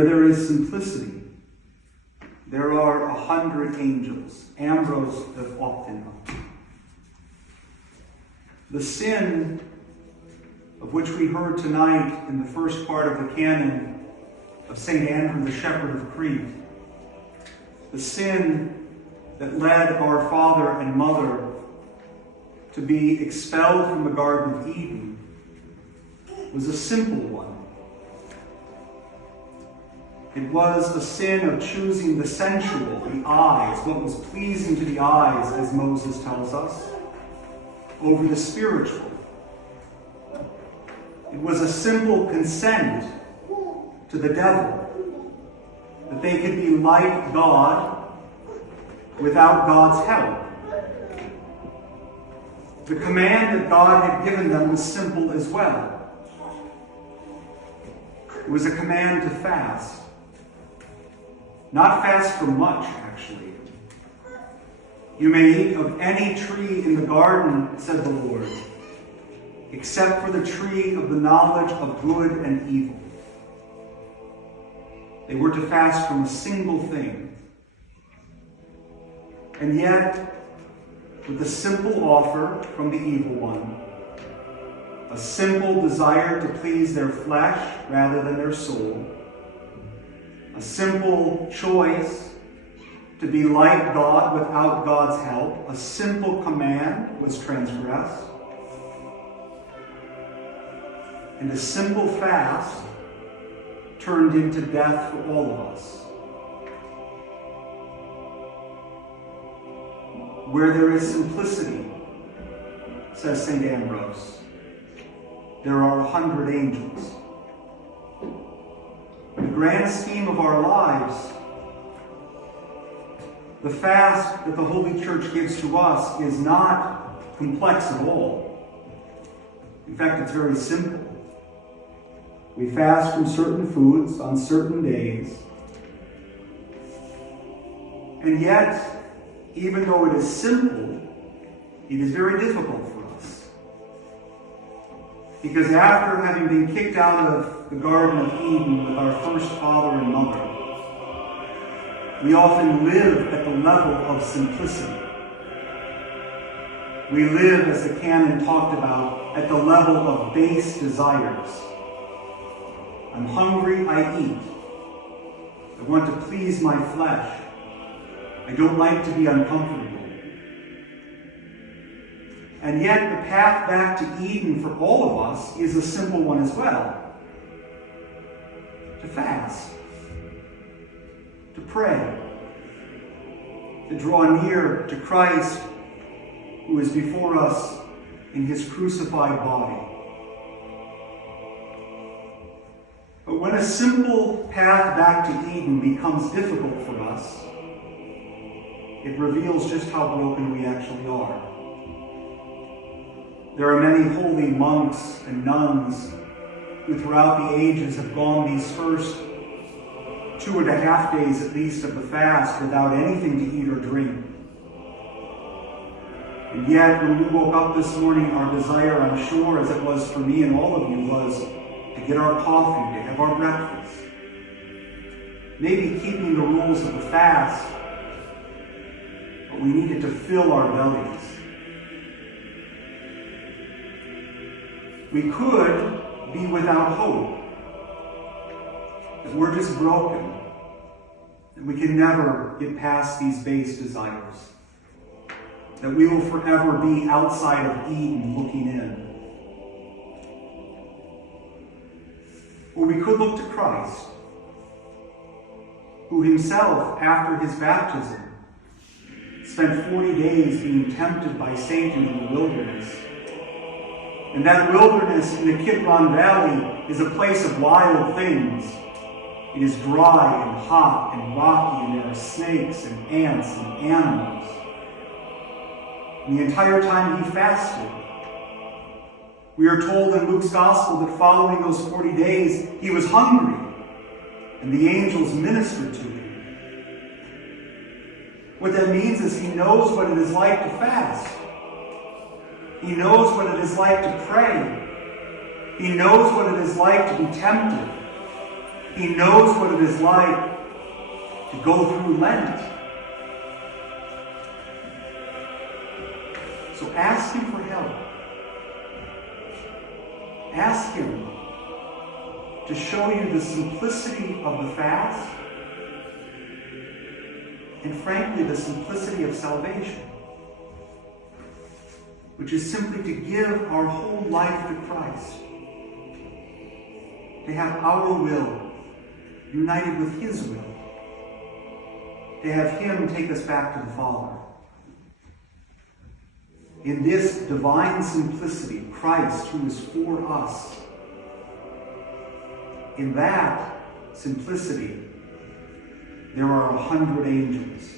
Where there is simplicity, there are 100 angels. Ambrose of Optina. The sin of which we heard tonight in the first part of the canon of St. Andrew, the Shepherd of Crete, the sin that led our father and mother to be expelled from the Garden of Eden, was a simple one. It was a sin of choosing the sensual, the eyes, what was pleasing to the eyes, as Moses tells us, over the spiritual. It was a simple consent to the devil, that they could be like God without God's help. The command that God had given them was simple as well. It was a command to fast. Not fast for much, actually. You may eat of any tree in the garden, said the Lord, except for the tree of the knowledge of good and evil. They were to fast from a single thing. And yet, with a simple offer from the evil one, a simple desire to please their flesh rather than their soul, a simple choice to be like God without God's help, a simple command was transgressed, and a simple fast turned into death for all of us. Where there is simplicity, says St. Ambrose, there are 100 angels. In the grand scheme of our lives, the fast that the Holy Church gives to us is not complex at all. In fact, it's very simple. We fast from certain foods on certain days. And yet, even though it is simple, it is very difficult for us. Because after having been kicked out of the Garden of Eden with our first father and mother, we often live at the level of simplicity. We live, as the canon talked about, at the level of base desires. I'm hungry, I eat. I want to please my flesh. I don't like to be uncomfortable. And yet the path back to Eden for all of us is a simple one as well. To fast. To pray. To draw near to Christ, who is before us in his crucified body. But when a simple path back to Eden becomes difficult for us, it reveals just how broken we actually are. There are many holy monks and nuns who throughout the ages have gone these first 2.5 days at least of the fast without anything to eat or drink. And yet, when we woke up this morning, our desire, I'm sure, as it was for me and all of you, was to get our coffee, to have our breakfast. Maybe keeping the rules of the fast, but we needed to fill our bellies. We could be without hope, that we're just broken, that we can never get past these base desires, that we will forever be outside of Eden looking in. Or we could look to Christ, who himself, after his baptism, spent 40 days being tempted by Satan in the wilderness. And that wilderness in the Kidron Valley is a place of wild things. It is dry and hot and rocky, and there are snakes and ants and animals. And the entire time he fasted, we are told in Luke's Gospel that following those 40 days, he was hungry, and the angels ministered to him. What that means is he knows what it is like to fast. He knows what it is like to pray. He knows what it is like to be tempted. He knows what it is like to go through Lent. So ask him for help. Ask him to show you the simplicity of the fast and, frankly, the simplicity of salvation, which is simply to give our whole life to Christ, to have our will united with his will, to have him take us back to the Father. In this divine simplicity, Christ, who is for us, in that simplicity, there are 100 angels.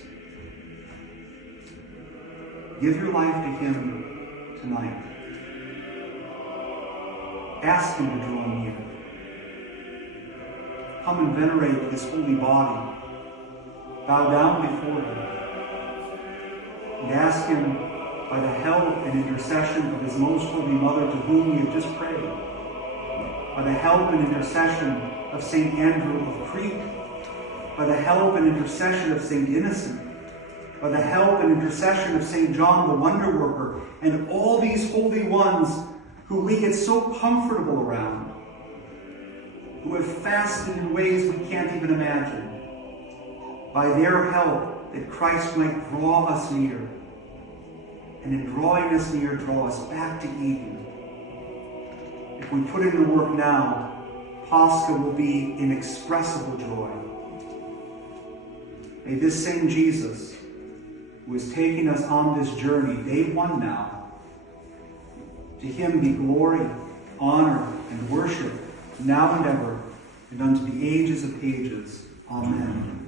Give your life to him tonight. Ask him to draw near. Come and venerate his holy body. Bow down before him. And ask him, by the help and intercession of his most holy mother, to whom we have just prayed, by the help and intercession of St. Andrew of Crete, by the help and intercession of St. Innocent, by the help and intercession of St. John the Wonder Worker, and all these holy ones who we get so comfortable around, who have fasted in ways we can't even imagine, by their help, that Christ might draw us near, and in drawing us near, draw us back to Eden. If we put in the work now, Pascha will be inexpressible joy. May this same Jesus, who is taking us on this journey, day one now, to him be glory, honor, and worship, now and ever, and unto the ages of ages. Amen.